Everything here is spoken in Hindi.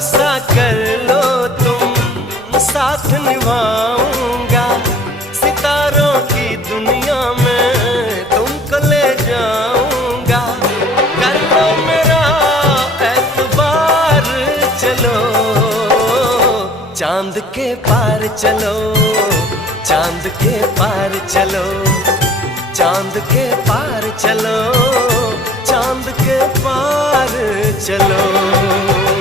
भरोसा कर लो तुम, साथ निभाऊंगा। सितारों की दुनिया में तुमको ले जाऊंगा। कर लो मेरा एतबार, चलो चांद के पार चलो, चांद के पार चलो, चांद के पार चलो, चांद के पार चलो।